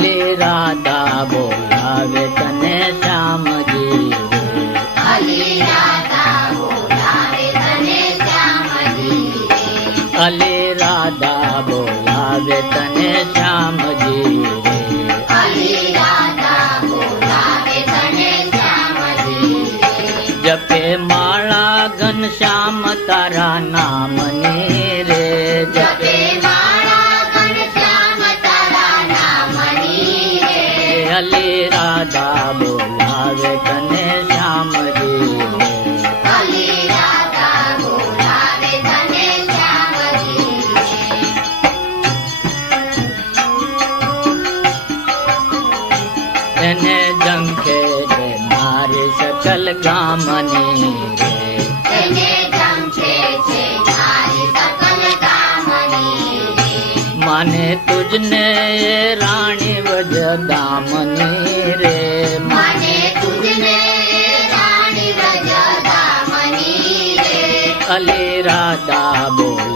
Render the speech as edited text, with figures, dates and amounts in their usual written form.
અલી રાધા બોલાવે તને શ્યામજી રે, અલી રાધા બોલાવે તને શ્યામજી રે, અલી રાધા બોલાવે તને શ્યામજી રે, અલી રાધા બોલાવે તને શ્યામજી રે, જપે માળા ઘનશ્યામ તારા નામની રે, જપે માળા ઘનશ્યામ તારા નામની રે, અલી રાધા બોલાવે તને શ્યામજી રે, અલી રાધા બોલાવે તને શ્યામજી રે, એને જંખે છે મારી સકલ ગામની રે, તેને જમશે છે મારી સકલ કામની રે, માને તુજને રાણી વજદામની રે, મને તુજને રાણી વ્રજધામની રે, અલી રાધા બોલ